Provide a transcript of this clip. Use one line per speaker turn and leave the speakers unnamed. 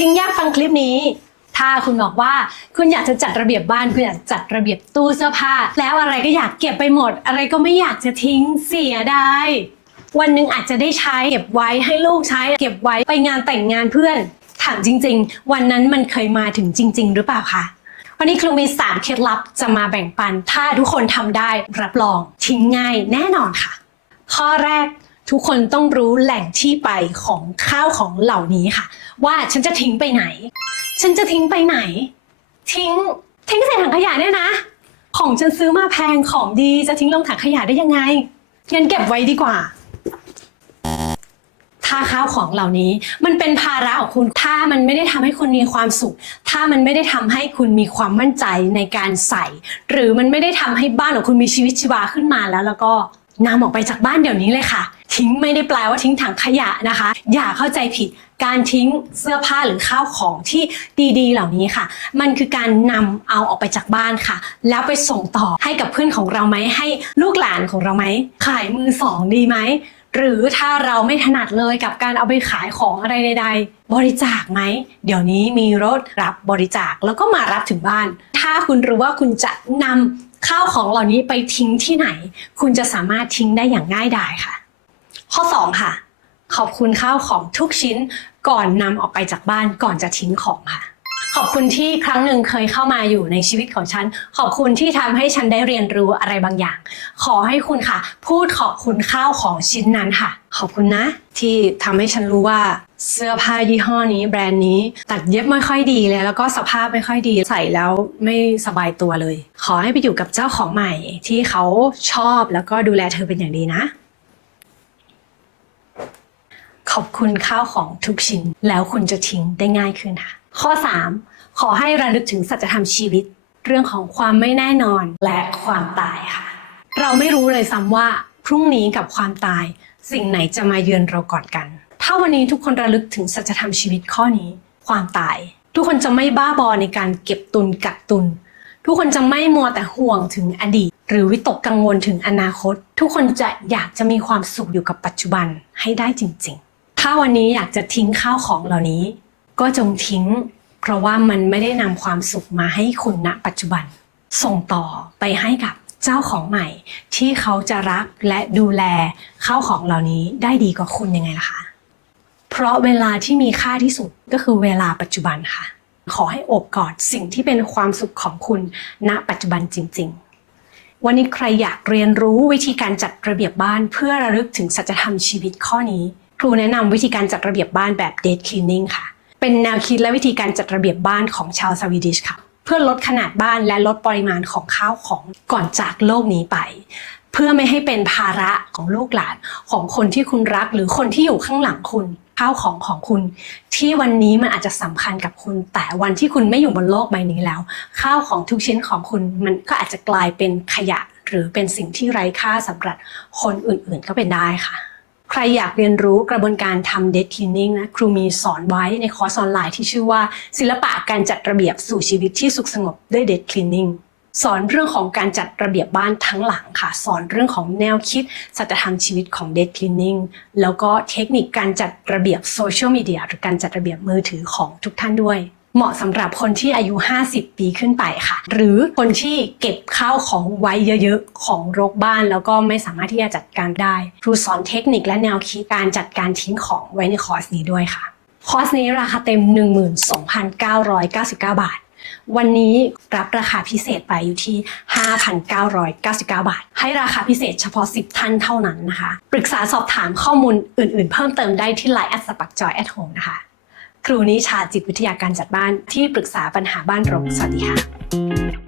ทิ้งยากฟังคลิปนี้ ถ้าคุณบอกว่าคุณอยากจะจัดระเบียบบ้าน คุณอยากจัดระเบียบตู้เสื้อผ้า แล้วอะไรก็อยากเก็บไปหมด อะไรก็ไม่อยากจะทิ้งเสียดายวันหนึ่งอาจจะได้ใช้เก็บไว้ให้ลูกใช้ เก็บไว้ไปงานแต่งงานเพื่อน ถามจริง ๆ วันนั้นมันเคยมาถึงจริง ๆ หรือเปล่าคะวันนี้ครูมีสามเคล็ดลับจะมาแบ่งปัน ถ้าทุกคนทำได้รับรองทิ้งง่ายแน่นอนค่ะ ข้อแรก ทุกคนต้องรู้แหล่งที่ไปของข้าวของเหล่านี้ค่ะ ว่าฉันจะทิ้งไปไหน ฉันจะทิ้งไปไหน ทิ้งทิ้งใส่ถังขยะเนี่ยนะ ของฉันซื้อมาแพงของดีจะทิ้งลงถังขยะได้ยังไงงั้นเก็บไว้ดีกว่า ถ้าข้าวของเหล่านี้ มันเป็นภาระของคุณถ้ามันไม่ได้ทำให้คุณมีความสุข ถ้ามันไม่ได้ทำให้คุณมีความมั่นใจในการใส่ หรือมันไม่ได้ทำให้บ้านของคุณมีชีวิตชีวาขึ้นมาแล้วแล้วก็ นำออกไปจากบ้านเดี๋ยวนี้เลยค่ะ ทิ้งไม่ได้แปลว่าทิ้งถังขยะนะคะ อย่าเข้าใจผิดการทิ้งเสื้อผ้าหรือข้าวของที่ดีๆ เหล่านี้ค่ะ มันคือการนำเอาออกไปจากบ้านค่ะ แล้วไปส่งต่อให้กับเพื่อนของเราไหมให้ลูกหลานของเราไหมขายมือสองดีไหมหรือถ้าเราไม่ถนัดเลยกับการเอาไปขายของอะไรใด ๆ บริจาคไหม เดี๋ยวนี้มีรถรับบริจาคแล้วก็มารับถึงบ้าน ถ้าคุณรู้ว่าคุณจะนำ ข้าวของเหล่านี้ไปทิ้งที่ไหน คุณจะสามารถทิ้งได้อย่างง่ายดายค่ะ ข้อ 2 ค่ะ ขอบคุณข้าวของทุกชิ้นก่อนนำออกไปจากบ้านก่อนจะทิ้งของค่ะ ขอบคุณที่ครั้งหนึ่งเคยเข้ามาอยู่ในชีวิตของฉัน ขอบคุณที่ทำให้ฉันได้เรียนรู้อะไรบางอย่าง ขอให้คุณค่ะ พูดขอบคุณข้าวของชิ้นนั้นค่ะ ขอบคุณนะ ที่ทำให้ฉันรู้ว่าเสื้อผ้ายี่ห้อนี้แบรนด์นี้ ตัดเย็บไม่ค่อยดีเลย แล้วก็สภาพไม่ค่อยดีใส่แล้วไม่สบายตัวเลย ขอให้ไปอยู่กับเจ้าของใหม่ ที่เขาชอบแล้วก็ดูแลเธอเป็นอย่างดีนะ ขอบคุณข้าวของทุกชิ้นแล้วคุณจะทิ้งได้ง่ายขึ้นค่ะ ข้อ 3 ขอให้ระลึกถึงสัจธรรมชีวิต เรื่องของความไม่แน่นอนและความตายค่ะ เราไม่รู้เลยซ้ำว่าพรุ่งนี้กับความตาย สิ่งไหนจะมาเยือนเราก่อนกัน ถ้าวันนี้ทุกคนระลึกถึงสัจธรรมชีวิตข้อนี้ ความตาย ทุกคนจะไม่บ้าบอในการเก็บตุนกักตุน ทุกคนจะไม่มัวแต่ห่วงถึงอดีต หรือวิตกกังวลถึงอนาคต ทุกคนจะอยากจะมีความสุขอยู่กับปัจจุบันให้ได้จริง ๆ ถ้าวันนี้อยากจะทิ้งข้าวของเหล่านี้ ก็จงทิ้ง เพราะว่ามันไม่ได้นำความสุขมาให้คุณณปัจจุบัน ส่งต่อไปให้กับเจ้าของใหม่ ที่เขาจะรักและดูแลข้าวของเหล่านี้ได้ดีกว่าคุณยังไงล่ะคะเพราะเวลาที่มีค่าที่สุดก็คือเวลาปัจจุบันค่ะ ขอให้อบกอดสิ่งที่เป็นความสุขของคุณณปัจจุบันจริง ๆวันนี้ใครอยากเรียนรู้วิธีการจัดระเบียบบ้านเพื่อระลึกถึงสัจธรรมชีวิตข้อนี้ ครูแนะนำวิธีการจัดระเบียบบ้านแบบ Dead Cleaning ค่ะ เป็นแนวคิดและวิธีการจัดระเบียบบ้านของชาวสวีดิชค่ะ เพื่อลดขนาดบ้านและลดปริมาณของข้าวของก่อนจากโลกนี้ไป เพื่อไม่ให้เป็นภาระของลูกหลานของคนที่คุณรัก หรือคนที่อยู่ข้างหลังคุณข้าวของของคุณ ที่วันนี้มันอาจจะสำคัญกับคุณ แต่วันที่คุณไม่อยู่บนโลกใบนี้แล้ว ข้าวของทุกชิ้นของคุณมันก็อาจจะกลายเป็นขยะ หรือเป็นสิ่งที่ไร้ค่าสำหรับคนอื่นๆก็เป็นได้ค่ะ ใครอยากเรียนรู้กระบวนการทำ dead cleaning นะครูมีสอนไว้ในคอร์สออนไลน์ที่ชื่อว่า ศิลปะการจัดระเบียบสู่ชีวิตที่สุขสงบด้วย dead cleaning สอนเรื่องของการจัดระเบียบบ้านทั้งหลังค่ะ สอนเรื่องของแนวคิดสัจธรรมชีวิตของ dead cleaning แล้วก็เทคนิคการจัดระเบียบโซเชียลมีเดียหรือการจัดระเบียบมือถือของทุกท่านด้วย เหมาะสำหรับคนที่อายุ 50 ปีขึ้นไปค่ะ หรือคนที่เก็บข้าวของไว้เยอะๆ ของรกบ้านแล้วก็ไม่สามารถที่จะจัดการได้ครูสอนเทคนิคและแนวคิดการจัดการทิ้งของไว้ในคอร์สนี้ด้วยค่ะ คอร์สนี้ราคาเต็ม 12,999 บาทวันนี้รับราคาพิเศษไปอยู่ที่ 5,999 บาท ให้ราคาพิเศษเฉพาะ 10 ท่านเท่านั้นนะคะ ปรึกษาสอบถามข้อมูลอื่นๆ เพิ่มเติมได้ที่ Line แอดสปักจอยแอดโฮมนะคะ ครูนิชาจิตวิทยาการจัดบ้านที่ปรึกษาปัญหาบ้านรกสวัสดีค่ะ